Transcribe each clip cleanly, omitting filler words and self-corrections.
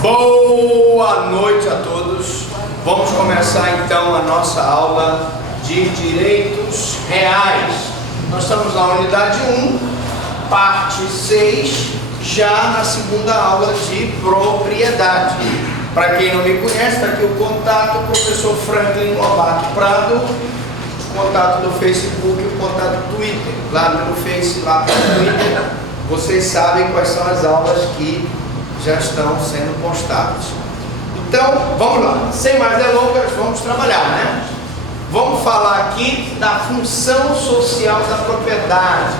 Boa noite a todos. Vamos começar então a nossa aula de direitos reais. Nós estamos na unidade 1, parte 6, já na segunda aula de propriedade. Para quem não me conhece, está aqui o contato, professor Franklin Lobato Prado, o contato do Facebook e o contato do Twitter. Lá pelo Face, lá pelo Twitter, vocês sabem quais são as aulas que já estão sendo postadas. Então, vamos lá. Sem mais delongas, vamos trabalhar, né? Vamos falar aqui da função social da propriedade.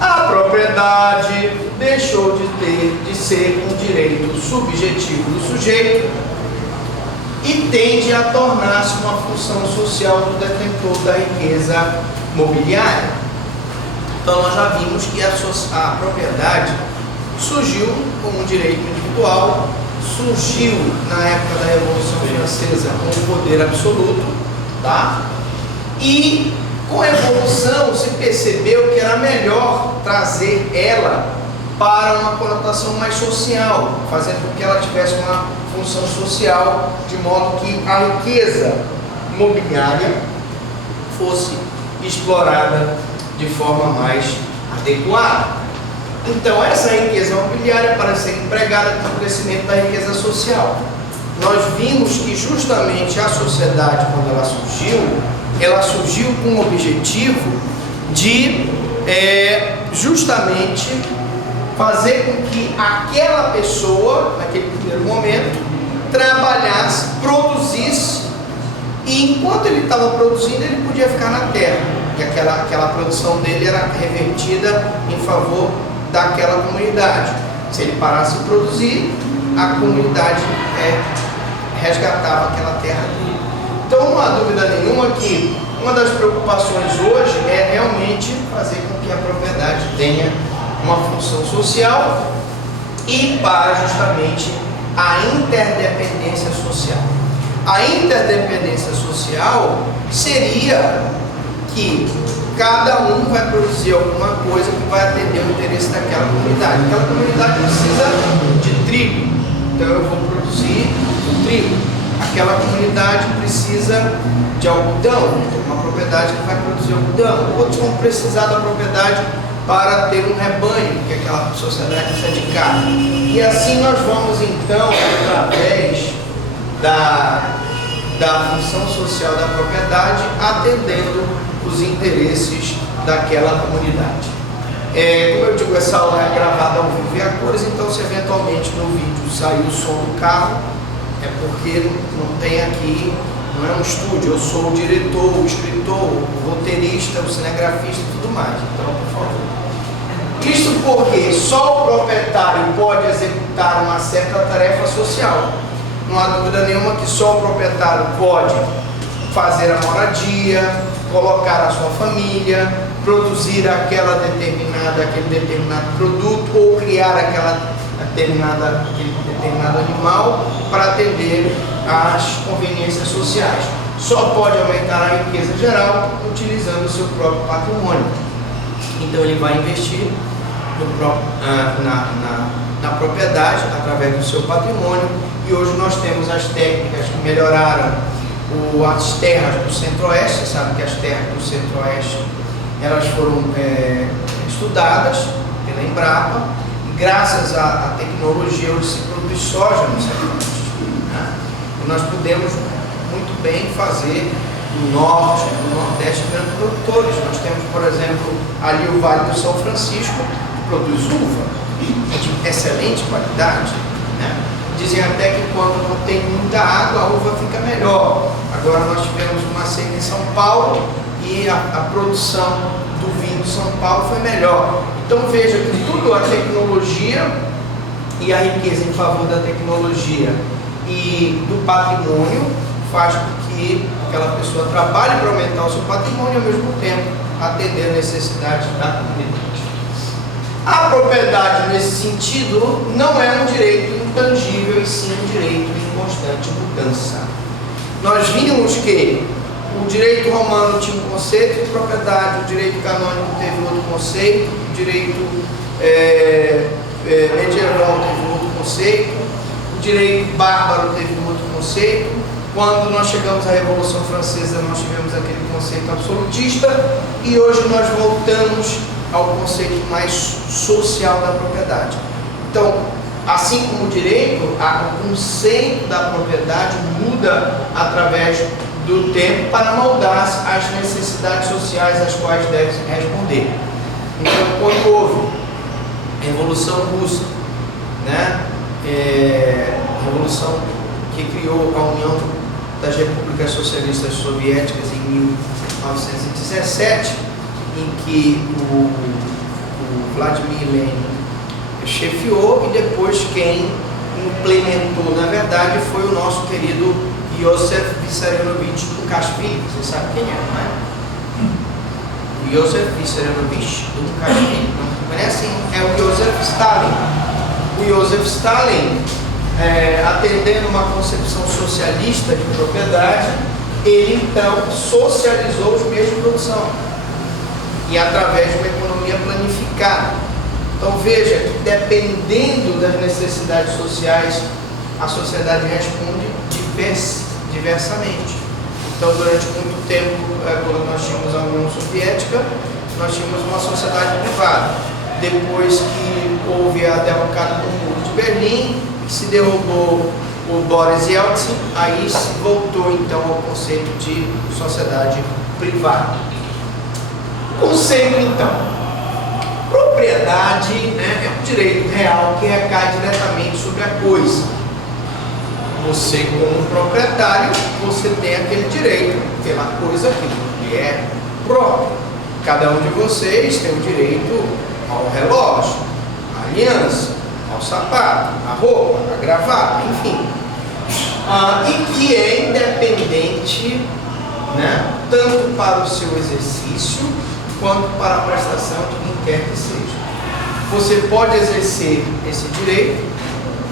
A propriedade deixou de ser um direito subjetivo do sujeito e tende a tornar-se uma função social do detentor da riqueza mobiliária. Então, nós já vimos que a propriedade surgiu como um direito individual, surgiu na época da Revolução Francesa com o poder absoluto, tá? E com a Revolução se percebeu que era melhor trazer ela para uma conotação mais social, fazendo com que ela tivesse uma função social, de modo que a riqueza mobiliária fosse explorada de forma mais adequada. Então, essa riqueza mobiliária, para ser empregada no crescimento da riqueza social. Nós vimos que justamente a sociedade, quando ela surgiu com o objetivo de justamente fazer com que aquela pessoa, naquele primeiro momento, trabalhasse, produzisse, e enquanto ele estava produzindo, ele podia ficar na terra, e aquela produção dele era revertida em favor daquela comunidade. Se ele parasse de produzir, a comunidade resgatava aquela terra dele. Então, não há dúvida nenhuma que uma das preocupações hoje é realmente fazer com que a propriedade tenha uma função social e para justamente a interdependência social. A interdependência social seria que cada um vai produzir alguma coisa que vai atender o interesse daquela comunidade. Aquela comunidade precisa de trigo, então eu vou produzir o trigo. Aquela comunidade precisa de algodão, uma propriedade que vai produzir algodão. Outros vão precisar da propriedade para ter um rebanho, porque aquela sociedade precisa de carne. E assim nós vamos então, através da função social da propriedade, atendendo os interesses daquela comunidade. Como eu digo, essa aula é gravada ao vivo e a cores, então se eventualmente no vídeo sair o som do carro, é porque não tem aqui, não é um estúdio, eu sou o diretor, o escritor, o roteirista, o cinegrafista e tudo mais, então por favor. Isto porque só o proprietário pode executar uma certa tarefa social. Não há dúvida nenhuma que só o proprietário pode fazer a moradia, colocar a sua família, produzir aquele determinado produto ou criar aquele determinado animal para atender às conveniências sociais. Só pode aumentar a riqueza geral utilizando o seu próprio patrimônio. Então ele vai investir na propriedade através do seu patrimônio, e hoje nós temos as técnicas que melhoraram as terras do Centro-Oeste. Você sabe que as terras do Centro-Oeste elas foram estudadas pela Embrapa, e graças à tecnologia hoje se produz soja no Centro-Oeste, né? E nós podemos muito bem fazer do Norte, do Nordeste grandes produtores. Nós temos, por exemplo, ali o Vale do São Francisco, que produz uva de excelente qualidade, né? Dizem até que quando não tem muita água, a uva fica melhor. Agora nós tivemos uma seca em São Paulo e a produção do vinho de São Paulo foi melhor. Então veja que tudo, a tecnologia e a riqueza em favor da tecnologia e do patrimônio faz com que aquela pessoa trabalhe para aumentar o seu patrimônio e ao mesmo tempo atender a necessidade da comunidade. A propriedade, nesse sentido, não é um direito intangível, e sim um direito em constante mudança. Nós vimos que o direito romano tinha um conceito de propriedade, o direito canônico teve outro conceito, o direito medieval conceito, o direito bárbaro teve um outro conceito. Quando nós chegamos à Revolução Francesa, nós tivemos aquele conceito absolutista, e hoje nós voltamos ao conceito mais social da propriedade. Então, assim como o direito, o conceito da propriedade muda através do tempo para moldar as necessidades sociais às quais deve responder. Então, quando houve a Revolução Russa, né, revolução que criou a União das Repúblicas Socialistas Soviéticas em 1917, em que o Vladimir Lenin chefiou, e depois quem implementou, na verdade, foi o nosso querido Iosif Vissarionovich Dukashvili. Você sabe quem é, não é? O Iosif Vissarionovich Dukashvili, não conhecem? É o Joseph Stalin. O Joseph Stalin, atendendo uma concepção socialista de propriedade, ele então socializou os meios de produção, e através de uma economia planificada. Então veja que, dependendo das necessidades sociais, a sociedade responde diversamente. Então, durante muito tempo, quando nós tínhamos a União Soviética, nós tínhamos uma sociedade privada. Depois que houve a derrocada do Muro de Berlim, se derrubou o Boris Yeltsin, aí se voltou então ao conceito de sociedade privada. Conceito então. Propriedade, né, é um direito real que recai diretamente sobre a coisa. Você, como proprietário, você tem aquele direito pela coisa que é própria. Cada um de vocês tem o direito ao relógio, à aliança, ao sapato, à roupa, à gravata, enfim. E que é independente, né, tanto para o seu exercício quanto para a prestação de quem quer que seja. Você pode exercer esse direito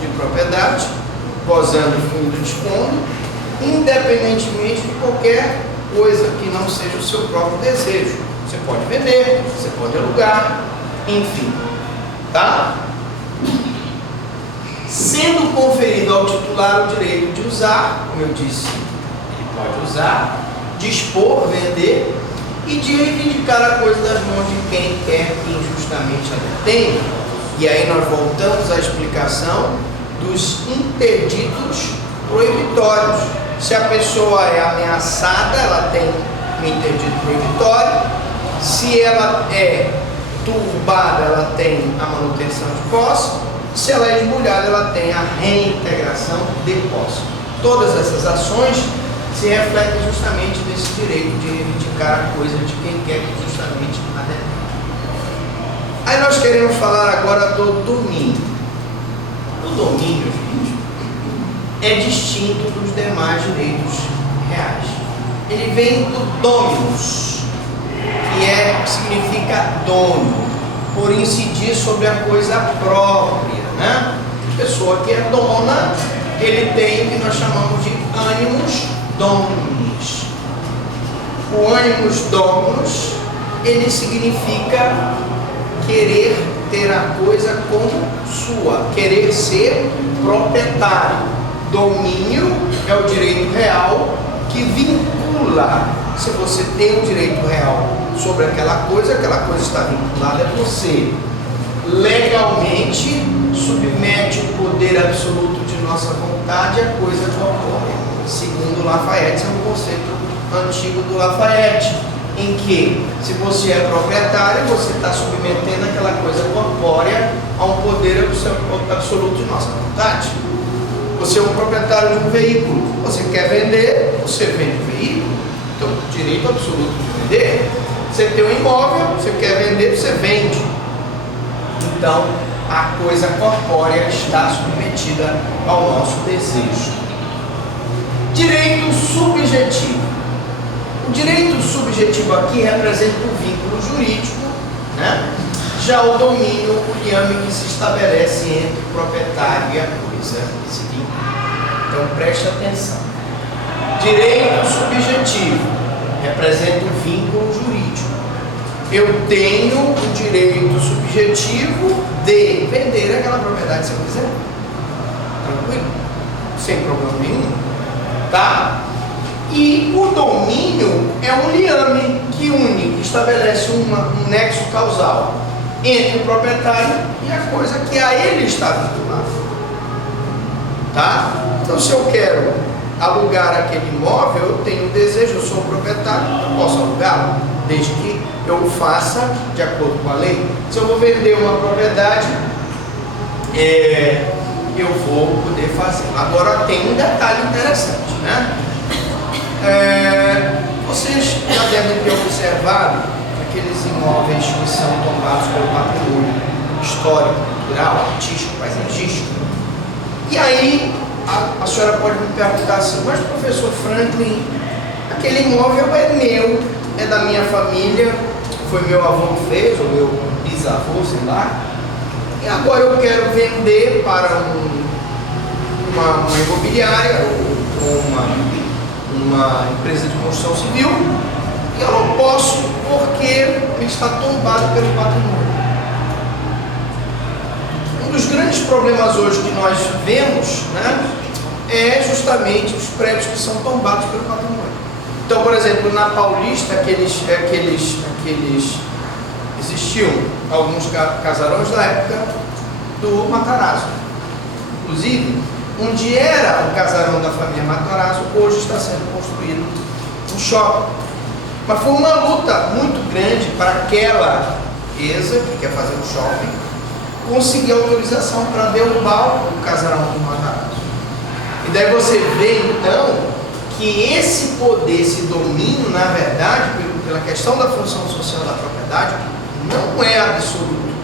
de propriedade, gozando, fluindo, dispondo, independentemente de qualquer coisa que não seja o seu próprio desejo. Você pode vender, você pode alugar, enfim, tá? Sendo conferido ao titular o direito de usar, como eu disse, ele pode usar, dispor, vender, e de reivindicar a coisa das mãos de quem quer que injustamente a detém. E aí nós voltamos à explicação dos interditos proibitórios. Se a pessoa é ameaçada, ela tem um interdito proibitório. Se ela é turbada, ela tem a manutenção de posse. Se ela é esmulhada, ela tem a reintegração de posse. Todas essas ações se refletem justamente nesse direito de reivindicar a coisa de quem quer que justamente a detém. Aí nós queremos falar agora do domínio. O domínio, gente, é distinto dos demais direitos reais. Ele vem do dominus, que significa dono, por incidir sobre a coisa própria, né? A pessoa que é dona, ele tem o que nós chamamos de animus dominis. O animus dominus, ele significa querer ter a coisa como sua, querer ser proprietário. Domínio é o direito real que vincula. Se você tem um direito real sobre aquela coisa está vinculada a você. Legalmente, submete o poder absoluto de nossa vontade à coisa corpórea. Segundo Lafayette, é um conceito antigo do Lafayette, em que, se você é proprietário, você está submetendo aquela coisa corpórea a um poder absoluto de nossa vontade. Você é um proprietário de um veículo, você quer vender, você vende o veículo, então direito absoluto de vender. Você tem um imóvel, você quer vender, você vende. Então, a coisa corpórea está submetida ao nosso desejo. Direito subjetivo. O direito subjetivo aqui representa o vínculo jurídico, né? Já o domínio, o liame que se estabelece entre o proprietário e a coisa que se vincula. Então preste atenção. Direito subjetivo representa o vínculo jurídico. Eu tenho o direito subjetivo de vender aquela propriedade se eu quiser. tranquilo, sem problema nenhum, tá? E o domínio é um liame que une, que estabelece um nexo causal entre o proprietário e a coisa que a ele está vinculada, tá? Então, se eu quero alugar aquele imóvel, eu tenho um desejo, eu sou o proprietário, eu posso alugá-lo, desde que eu o faça de acordo com a lei. Se eu vou vender uma propriedade, eu vou poder fazer. Agora tem um detalhe interessante, né? Vocês já devem ter observado aqueles imóveis que são tombados pelo patrimônio histórico, cultural, artístico, paisagístico. E aí a senhora pode me perguntar assim: mas professor Franklin, aquele imóvel é meu, é da minha família, foi meu avô que fez, ou meu bisavô, sei lá, e agora eu quero vender para uma imobiliária ou uma empresa de construção civil, e eu não posso porque ele está tombado pelo patrimônio. Um dos grandes problemas hoje que nós vemos, né, é justamente os prédios que são tombados pelo patrimônio. Então, por exemplo, na Paulista, existiam alguns casarões da época do Matarazzo. Inclusive, onde era o casarão da família Matarazzo, hoje está sendo construído um shopping. Mas foi uma luta muito grande para aquela empresa que quer fazer um shopping conseguir autorização para derrubar o casarão do Matarazzo. E daí você vê então que esse poder, esse domínio, na verdade, pela questão da função social da propriedade, não é absoluto.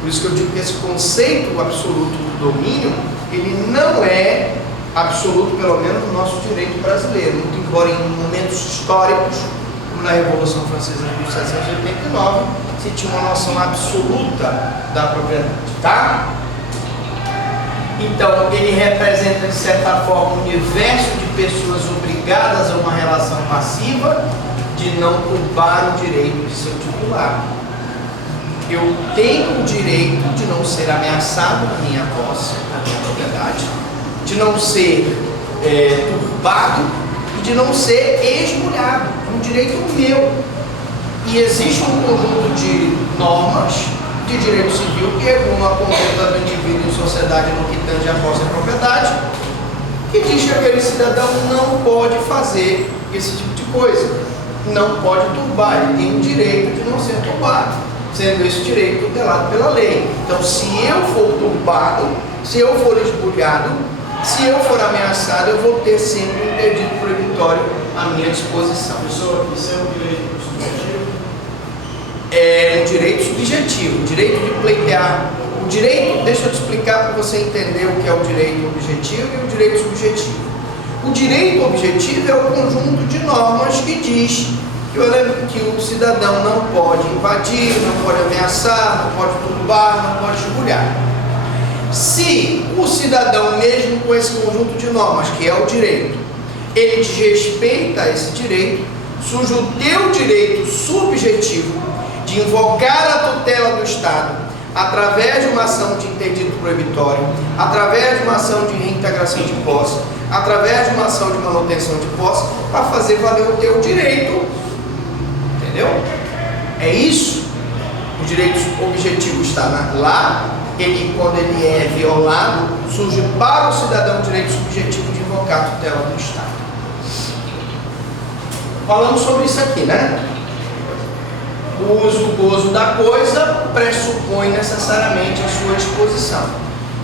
Por isso que eu digo que esse conceito absoluto do domínio, ele não é absoluto, pelo menos no nosso direito brasileiro, muito embora em momentos históricos, como na Revolução Francesa de 1789, se tinha uma noção absoluta da propriedade, tá? Então, ele representa, de certa forma, um universo de pessoas obrigadas a uma relação passiva de não culpar o direito de seu titular. Eu tenho o direito de não ser ameaçado na minha posse, na minha propriedade, de não ser turbado e de não ser esmulhado. É um direito meu. E existe um conjunto de normas de direito civil que regulam a conduta do indivíduo em sociedade no que tange a posse e a propriedade, que diz que aquele cidadão não pode fazer esse tipo de coisa, não pode turbar, ele tem o direito de não ser turbado, sendo esse direito tutelado pela lei. Então, se eu for turbado, se eu for esbulhado, se eu for ameaçado, eu vou ter sempre um interdito proibitório à minha disposição. Professor, isso é um direito subjetivo? É um direito subjetivo, o direito de pleitear. O direito, deixa eu te explicar para você entender o que é o direito objetivo e o direito subjetivo. O direito objetivo é o conjunto de normas que diz que o cidadão não pode invadir, não pode ameaçar, não pode turbar, não pode esbulhar. Se o cidadão, mesmo com esse conjunto de normas, que é o direito, ele desrespeita esse direito, surge o teu direito subjetivo de invocar a tutela do Estado através de uma ação de interdito proibitório, através de uma ação de reintegração de posse, através de uma ação de manutenção de posse, para fazer valer o teu direito. Entendeu? É isso. O direito objetivo está lá. Quando ele é violado, surge para o cidadão o direito subjetivo de invocar a tutela do Estado. Falamos sobre isso aqui, né? O uso, o gozo da coisa pressupõe necessariamente a sua disposição.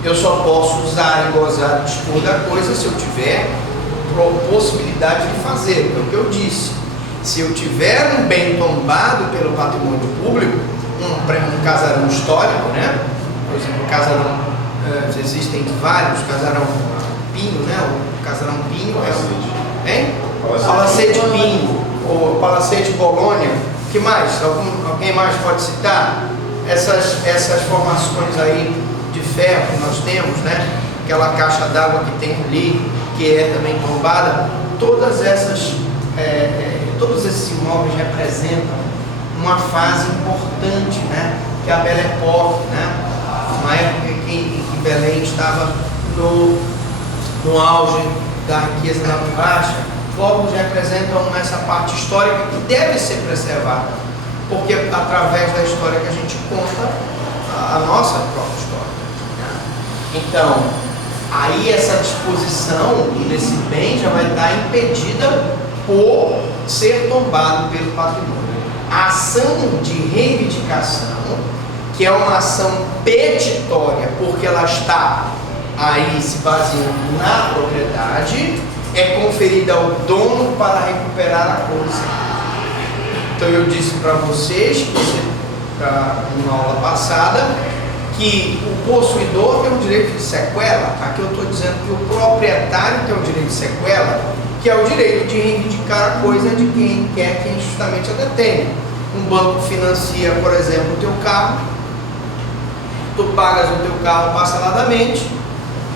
Eu só posso usar e gozar e dispor da coisa se eu tiver possibilidade de fazer, é o que eu disse. Se eu tiver um bem tombado pelo patrimônio público, um casarão histórico, né? Por exemplo, o casarão, existem vários, casarão Pinho, né? O casarão Pinho é o Palacete Pinho, ou Palacete Bolônia. Que mais? Alguém mais pode citar? Essas formações aí de ferro que nós temos, né? Aquela caixa d'água que tem ali, que é também tombada. Todos esses imóveis representam uma fase importante, né? Que é a Belle Époque, né? Uma época em que Belém estava no auge da riqueza da baixa, povos representam essa parte histórica que deve ser preservada, porque através da história que a gente conta a nossa própria história. Então, aí essa disposição desse bem já vai estar impedida por ser tombado pelo patrimônio. A ação de reivindicação, que é uma ação petitória, porque ela está aí se baseando na propriedade, é conferida ao dono para recuperar a coisa. Então eu disse para vocês, numa aula passada, que o possuidor tem o direito de sequela. Aqui eu estou dizendo que o proprietário tem o direito de sequela, que é o direito de reivindicar a coisa de quem quer que injustamente a detenha. Um banco financia, por exemplo, o teu carro, tu pagas o teu carro parceladamente,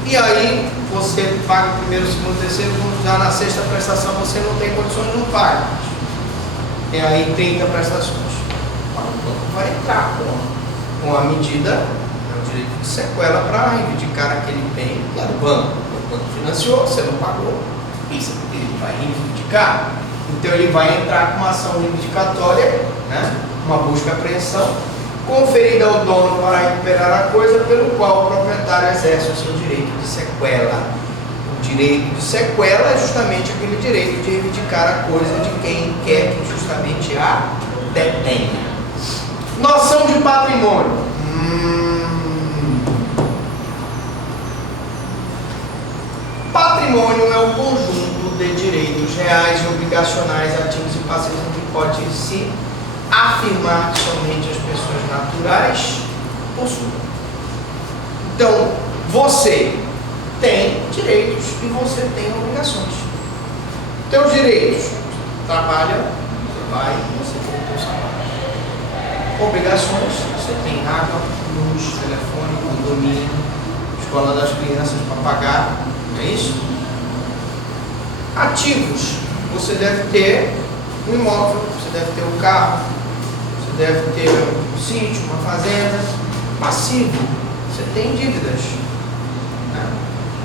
e aí você paga o primeiro, segundo, terceiro, já na sexta prestação você não tem condições, não paga. Tem aí 30 prestações. O banco vai entrar com a medida, o direito de sequela, para reivindicar aquele bem que é do banco. O banco financiou, você não pagou, isso ele vai reivindicar. Então ele vai entrar com uma ação reivindicatória, né? Uma busca e apreensão, conferida ao dono para recuperar a coisa, pelo qual o proprietário exerce o seu direito de sequela. O direito de sequela é justamente aquele direito de reivindicar a coisa de quem quer que justamente a detenha. Noção de patrimônio. Patrimônio é o conjunto de direitos reais e obrigacionais, ativos e passivos que pode se afirmar que somente as pessoas naturais possuem. Então, você tem direitos e você tem obrigações. Teus direitos: trabalha, você vai, você tem o teu salário. Obrigações: você tem água, luz, telefone, condomínio, escola das crianças para pagar, não é isso? Ativos: você deve ter um imóvel, você deve ter um carro, você deve ter um sítio, uma fazenda. Passivo: você tem dívidas.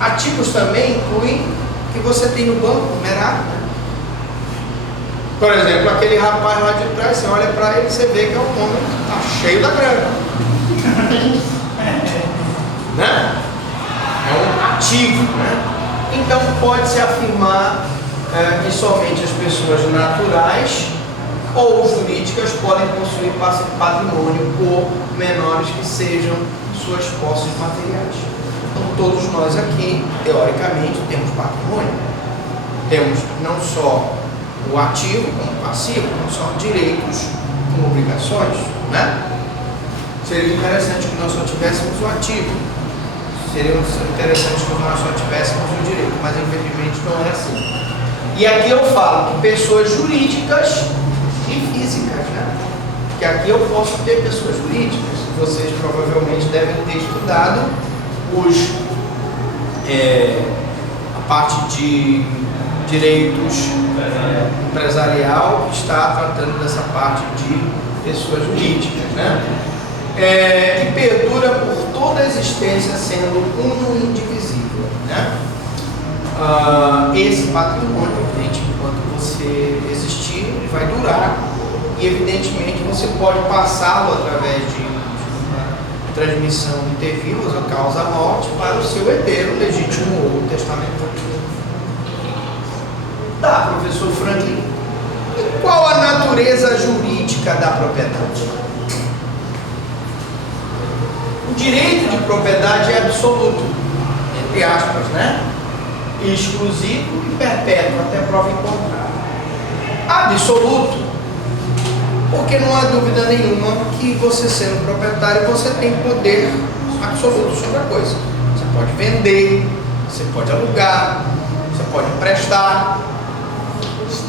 Ativos também incluem que você tem no banco numerado. Por exemplo, aquele rapaz lá de trás, você olha para ele e você vê que é um homem que está cheio da grana. Né? É um ativo, né? Então pode-se afirmar que somente as pessoas naturais ou jurídicas podem possuir patrimônio, por menores que sejam suas posses materiais. Então todos nós aqui, teoricamente, temos patrimônio. Temos não só o ativo como o passivo, não só direitos como obrigações, né? Seria interessante que nós só tivéssemos o ativo. Seria interessante que nós só tivéssemos o direito, mas infelizmente não é assim. E aqui eu falo que pessoas jurídicas e físicas, né? Porque aqui eu posso ter pessoas jurídicas. Vocês provavelmente devem ter estudado a parte de direitos empresarial, que está tratando dessa parte de pessoas jurídicas, né? Que perdura por toda a existência, sendo uno e indivisível, né? Esse patrimônio, evidente, enquanto você existir, ele vai durar, e evidentemente você pode passá-lo através de uma transmissão inter vivos ou causa morte para o seu herdeiro legítimo ou testamentário. Tá, professor Franklin, e qual a natureza jurídica da propriedade? O direito de propriedade é absoluto, entre aspas, né? Exclusivo e perpétuo, até prova em contrário. Absoluto, porque não há dúvida nenhuma que você, sendo proprietário, você tem poder absoluto sobre a coisa. Você pode vender, você pode alugar, você pode emprestar,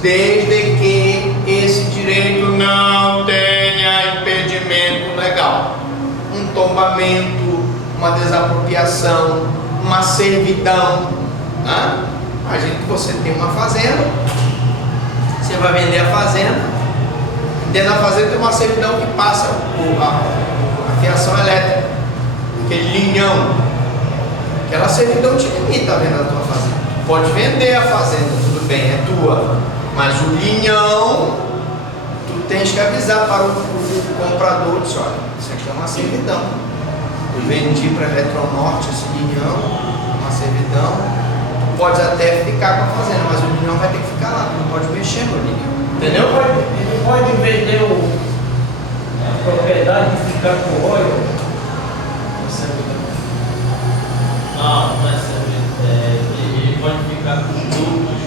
desde que esse direito não tenha impedimento legal. Um tombamento, uma desapropriação, uma servidão, né? Imagina que você tem uma fazenda, você vai vender a fazenda, dentro da fazenda tem uma servidão que passa a fiação elétrica, aquele linhão Aquela servidão te limita a venda da tua fazenda. Tu pode vender a fazenda, tudo bem, é tua. Mas o linhão, tu tens que avisar para o comprador, diz, olha, isso aqui é uma servidão. Eu vendi para a Eletronorte esse linhão, uma servidão. Tu pode até ficar com a fazenda, mas o linhão vai ter que ficar lá, tu não pode mexer no linhão. Entendeu? Ele pode vender a propriedade e ficar com o óleo? Não, não é certo. Ele pode ficar com os lucros.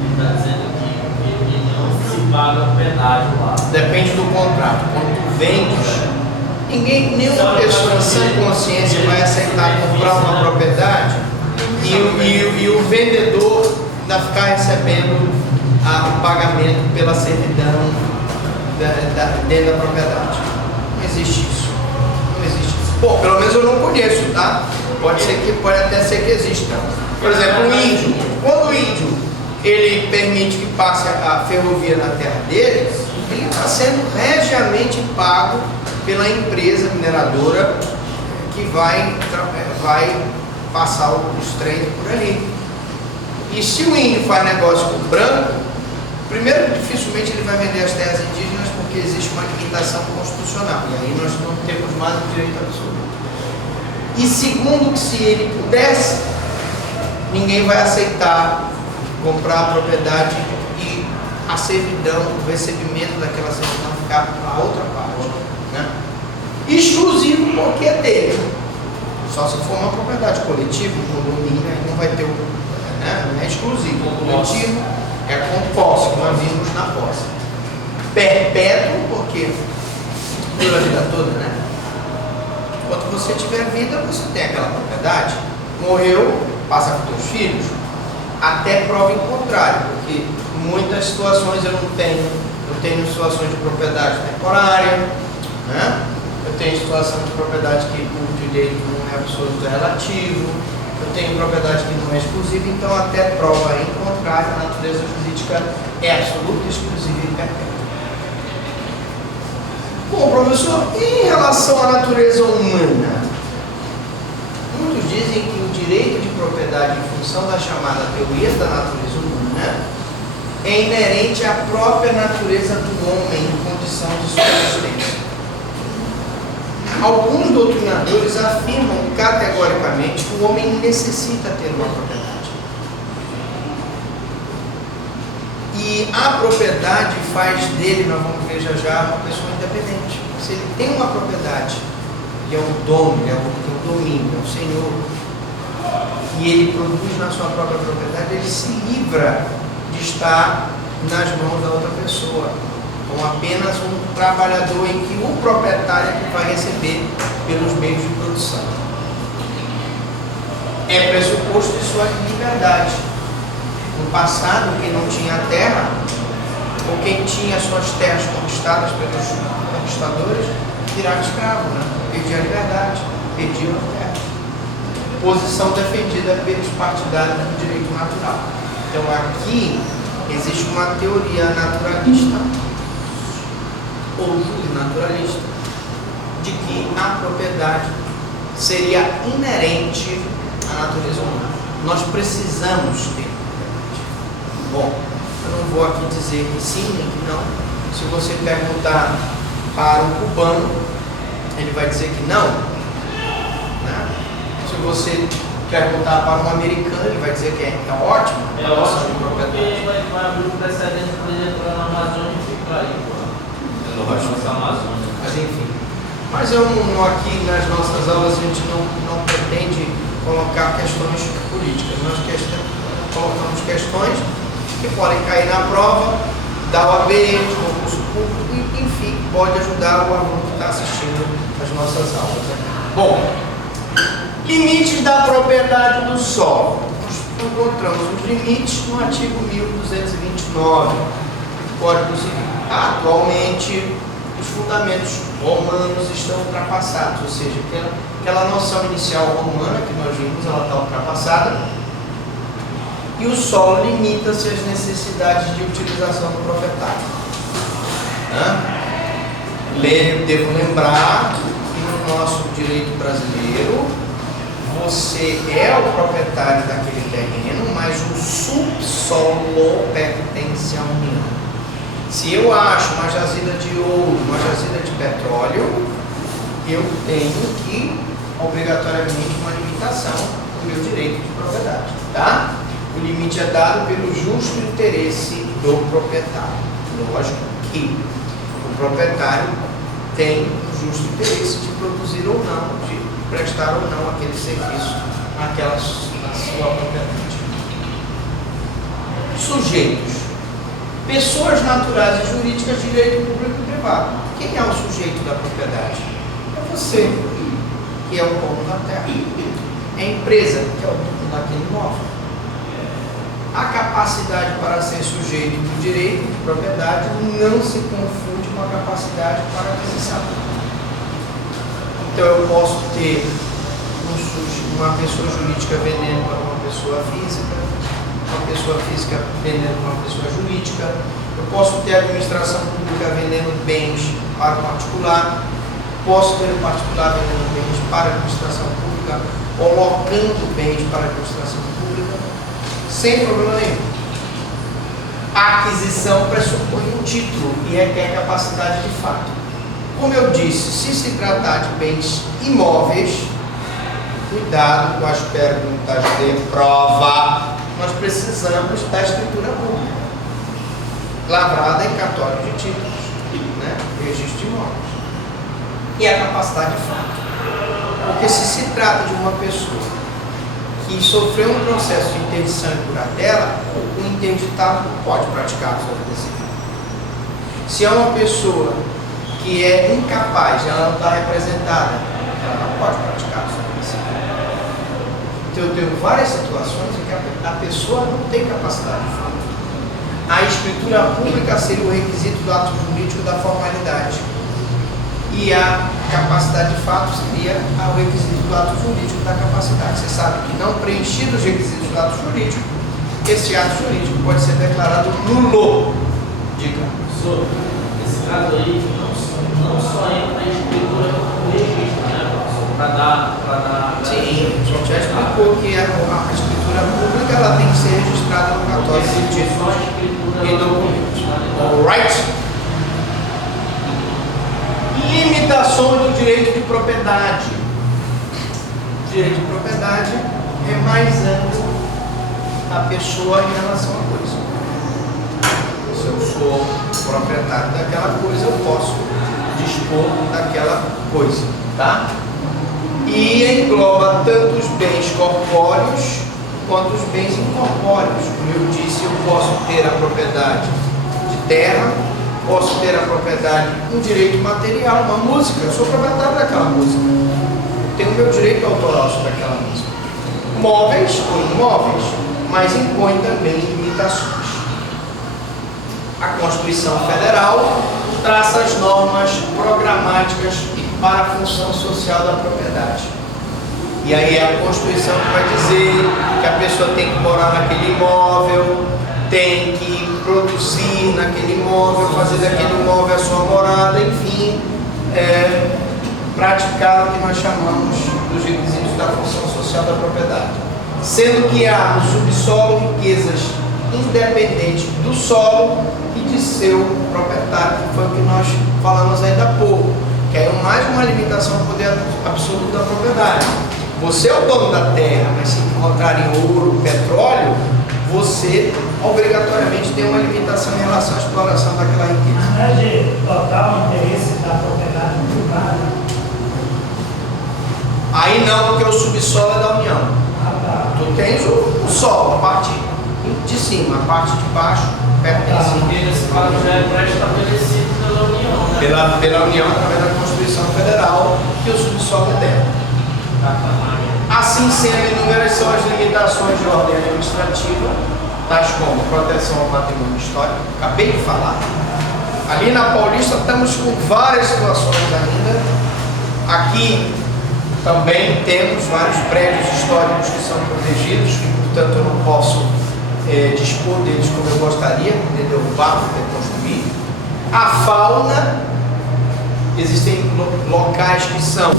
Ele está dizendo que não se paga o pedágio lá. Depende do contrato. Quando tu vendes, nenhuma pessoa sem consciência vai aceitar comprar uma propriedade e o vendedor ainda ficar recebendo o pagamento pela servidão dentro da propriedade. Não existe isso. Não existe isso. Bom, pelo menos eu não conheço, tá? Pode até ser que exista. Por exemplo, o índio. Quando o índio ele permite que passe a ferrovia na terra dele, ele está sendo regiamente pago pela empresa mineradora que vai passar os trens por ali. E se o índio faz negócio com o branco, primeiro, dificilmente ele vai vender as terras indígenas porque existe uma limitação constitucional. E aí nós não temos mais o direito absoluto. E segundo, que se ele pudesse, ninguém vai aceitar comprar a propriedade e a servidão, o recebimento daquela servidão ficar para outra parte, né? Exclusivo porque é dele. Só se for uma propriedade coletiva, um condomínio, aí não vai ter né? Não é exclusivo. O coletivo é com posse, nós vimos na posse. Perpétuo, porque dura a vida toda, né? Enquanto você tiver vida, você tem aquela propriedade. Morreu, passa para os teus filhos, até prova em contrário, porque em muitas situações eu tenho situações de propriedade temporária, né? Eu tenho situação de propriedade que o direito não é absoluto, é relativo, eu tenho propriedade que não é exclusiva, então até prova em contrário, a natureza jurídica é absoluta, exclusiva e perpétua. Bom, professor, e em relação à natureza humana? Muitos dizem que o direito de propriedade em função da chamada teoria da natureza humana é inerente à própria natureza do homem em condição de subsistência. Alguns doutrinadores afirmam categoricamente que o homem necessita ter uma propriedade. E a propriedade faz dele, nós vamos ver já, uma pessoa independente. Se ele tem uma propriedade, ele é o dono, ele é o domínio, é o senhor, e ele produz na sua própria propriedade, ele se livra de estar nas mãos da outra pessoa, como apenas um trabalhador em que o proprietário é que vai receber pelos meios de produção. É pressuposto de sua liberdade. No passado, quem não tinha terra, ou quem tinha suas terras conquistadas pelos conquistadores, virava escravo, né? Perdia a liberdade, perdia a terra. Posição defendida pelos partidários do direito natural. Então aqui existe uma teoria naturalista, ou naturalista, de que a propriedade seria inerente à natureza humana. Nós precisamos ter. Bom, eu não vou aqui dizer que sim, nem que não. Se você perguntar para um cubano, ele vai dizer que não. Né? Se você perguntar para um americano, ele vai dizer que é ótimo. É ótimo, porque vai abrir um precedente para ele entrar na Amazônia e ficar aí. É lógico, Amazônia. Mas enfim. Mas eu não, aqui nas nossas aulas a gente não pretende colocar questões políticas. Nós colocamos questões que podem cair na prova, da OAB, de concurso público, e, enfim, pode ajudar o aluno que está assistindo às nossas aulas. Né? Bom, limites da propriedade do solo. Nós encontramos os limites no artigo 1229 do Código Civil. Atualmente, os fundamentos romanos estão ultrapassados, ou seja, aquela noção inicial romana que nós vimos, ela está ultrapassada. E o solo limita-se às necessidades de utilização do proprietário. Devo lembrar que no nosso direito brasileiro, você é o proprietário daquele terreno, mas o subsolo pertence à União. Se eu acho uma jazida de ouro, uma jazida de petróleo, eu tenho que, obrigatoriamente, uma limitação do meu direito de propriedade, tá? O limite é dado pelo justo interesse do proprietário. Lógico que o proprietário tem o justo interesse de produzir ou não, de prestar ou não aquele serviço na sua propriedade. Sujeitos. Pessoas naturais e jurídicas de direito público e privado. Quem é o sujeito da propriedade? É você, que é o dono da terra. É a empresa, que é o dono daquele imóvel. A capacidade para ser sujeito do direito de propriedade não se confunde com a capacidade para aquisição. Então eu posso ter uma pessoa jurídica vendendo para uma pessoa física vendendo para uma pessoa jurídica, eu posso ter a administração pública vendendo bens para o particular, posso ter o particular vendendo bens para a administração pública, colocando bens para a administração pública, sem problema nenhum. A aquisição pressupõe um título e requer capacidade de fato. Como eu disse, se tratar de bens imóveis, cuidado com as perguntas de prova. Nós precisamos da escritura pública, lavrada em cartório de títulos, né? Registro de imóveis. E a capacidade de fato. Porque se trata de uma pessoa que sofreu um processo de interdição e curatela, o interditado pode praticar a sua vida civil. Se é uma pessoa que é incapaz, ela não está representada, ela não pode praticar a sua vida civil. Então eu tenho várias situações em que a pessoa não tem capacidade de fato. A escritura pública seria o requisito do ato jurídico da formalidade. E a capacidade de fato seria o requisito do ato jurídico da capacidade. Você sabe que não preenchidos os requisitos do ato jurídico, esse ato jurídico pode ser declarado nulo. Diga. Professor, esse caso aí não só entra na escritura no registro, né, professor? Para dar. Sim, só já explicou que a escritura pública ela tem que ser registrada no cartório de títulos e documentos. Alright? Limitações do direito de propriedade. O direito de propriedade é mais amplo a pessoa em relação à coisa. Se eu sou proprietário daquela coisa, eu posso dispor daquela coisa, tá? E engloba tanto os bens corpóreos quanto os bens incorpóreos. Como eu disse, eu posso ter a propriedade de terra, posso ter a propriedade, um direito material, uma música. Eu sou proprietário daquela música. Tenho o meu direito autoral sobre aquela música. Móveis ou imóveis, mas impõe também limitações. A Constituição Federal traça as normas programáticas para a função social da propriedade. E aí é a Constituição que vai dizer que a pessoa tem que morar naquele imóvel, tem que produzir naquele imóvel, fazer daquele imóvel a sua morada, enfim, praticar o que nós chamamos dos requisitos da função social da propriedade. Sendo que há no subsolo riquezas independentes do solo e de seu proprietário, que foi o que nós falamos ainda há pouco, que é mais uma limitação ao poder absoluto da propriedade. Você é o dono da terra, mas se encontrar em ouro, petróleo, você obrigatoriamente tem uma limitação em relação à exploração daquela riqueza. Não é de total interesse da propriedade privada. Aí não, porque o subsolo é da União. Tu tens o solo, a parte de cima, a parte de baixo pertence. Porque esse caso já é pré-estabelecido pela União, né? Pela União, através da Constituição Federal, que o subsolo é dela. Assim sendo, inúmeras são as limitações de ordem administrativa, tais como proteção ao patrimônio histórico, acabei de falar. Ali na Paulista estamos com várias situações ainda. Aqui também temos vários prédios históricos que são protegidos, que portanto eu não posso dispor deles como eu gostaria, de derrubar, de construir. A fauna, existem locais que são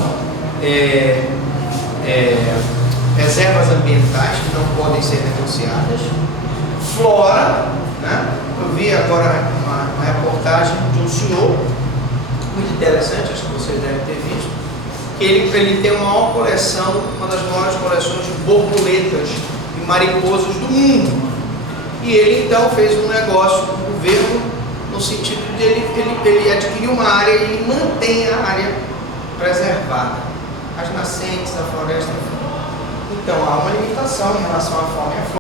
reservas ambientais que não podem ser negociadas, flora, né? Eu vi agora uma reportagem de um senhor, muito interessante, acho que vocês devem ter visto, que ele tem a maior coleção, uma das maiores coleções de borboletas e mariposas do mundo. E ele então fez um negócio com o governo, no sentido de ele adquirir uma área e ele mantém a área preservada, as nascentes, a floresta. Então há uma limitação em relação à fauna e à flora.